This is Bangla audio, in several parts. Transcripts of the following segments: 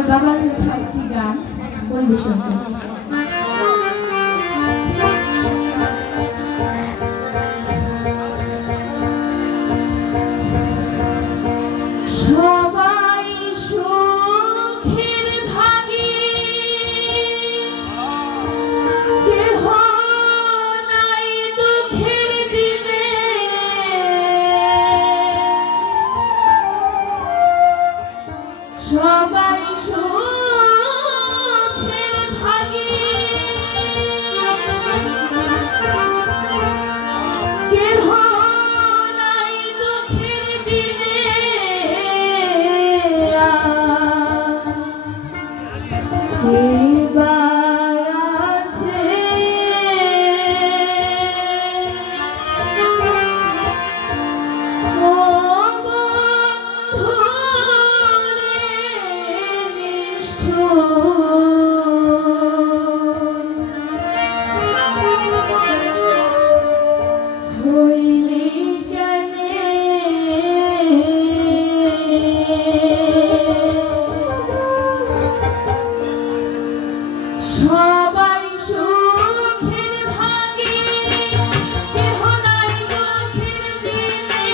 আমার বাবার লেখা একটি গান পরিবেশন করছি। সবাই সুখের ভাগী, কেহ নাই দুঃখের দিনে। সবাই সুখের ভাগী, কেহ নাই দুঃখের দিনে। কে বা আছে ও বন্ধু রে নিষ্ঠুর হইলি কেনে। সবাই সুখের ভাগী, কেহ নাই দুঃখের দিনে।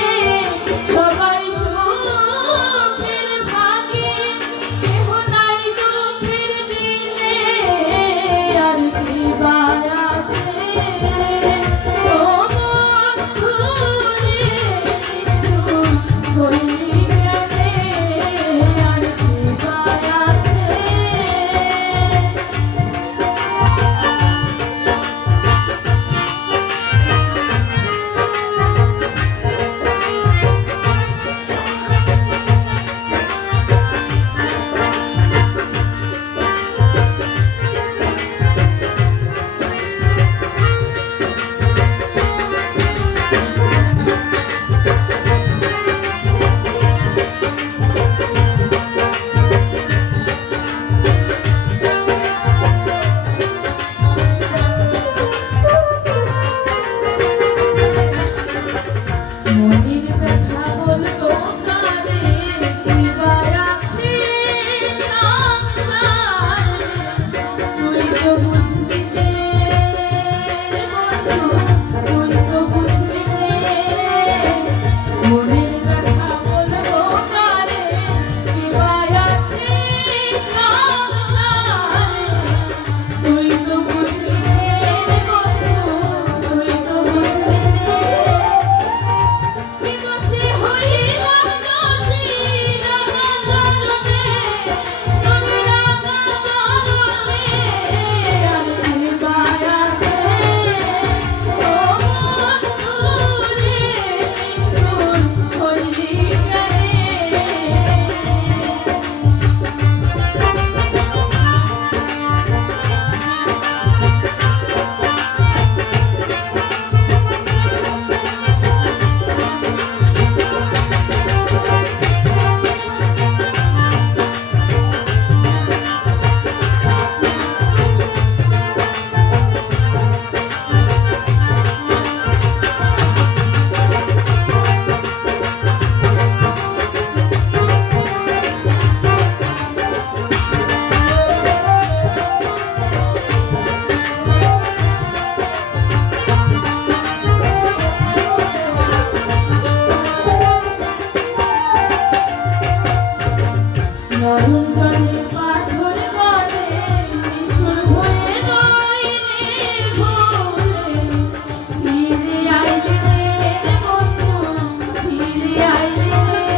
সবাই সুখের ভাগী, কেহ নাই দুঃখের দিনে। আর কে বা আছে ও বন্ধু রে নিষ্ঠুর হইলি কেনে। আর কে বা আছে মনের ব্যথা বলবো কারে। কি বা আছে সংসারে, তুই তো বুঝবি নে বন্ধু, তুই তো বুঝবি নে। মনের ব্যথা বলবো কারে। কি বা আছে সংসারে, তুই তো বুঝবি নে বন্ধু, তুই তো বুঝবি নে। কি দোষী হইলাম দোষী রাগা চরণে, তুমি রাগা চরণে। আর কে বা আছে ও বন্ধু রে নিষ্ঠুর হইলি কেনে। নরম জলে পাথর গলে, নিষ্ঠুর হয়ে রইলি ভুলে। ফিরে আইলি রে বন্ধু, ফিরে আইলি রে।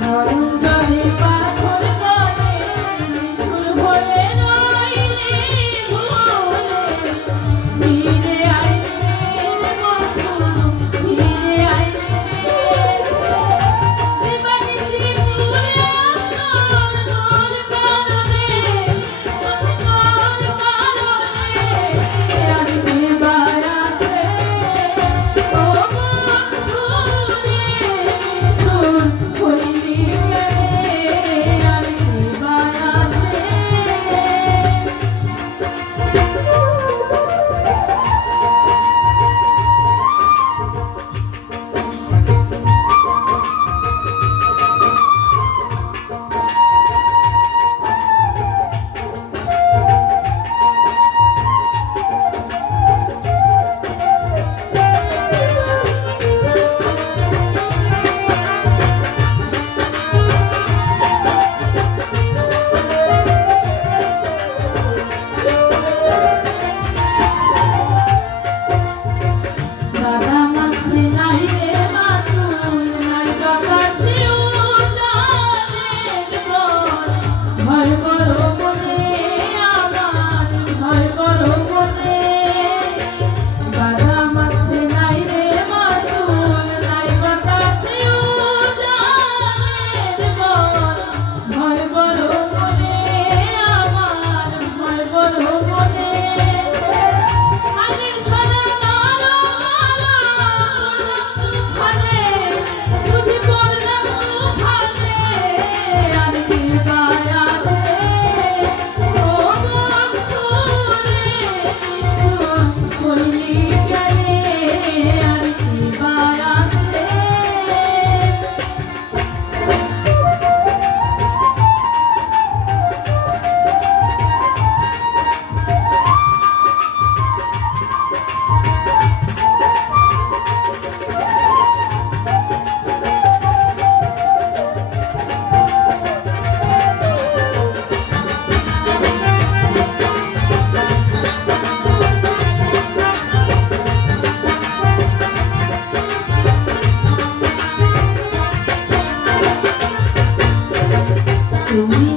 নরম জলে পাথর গলে, নিষ্ঠুর হয়ে রইলি ভুলে। ফিরে আইলি রে বন্ধু, ফিরে আইলি রে। দিবানিশি পুরে তুমি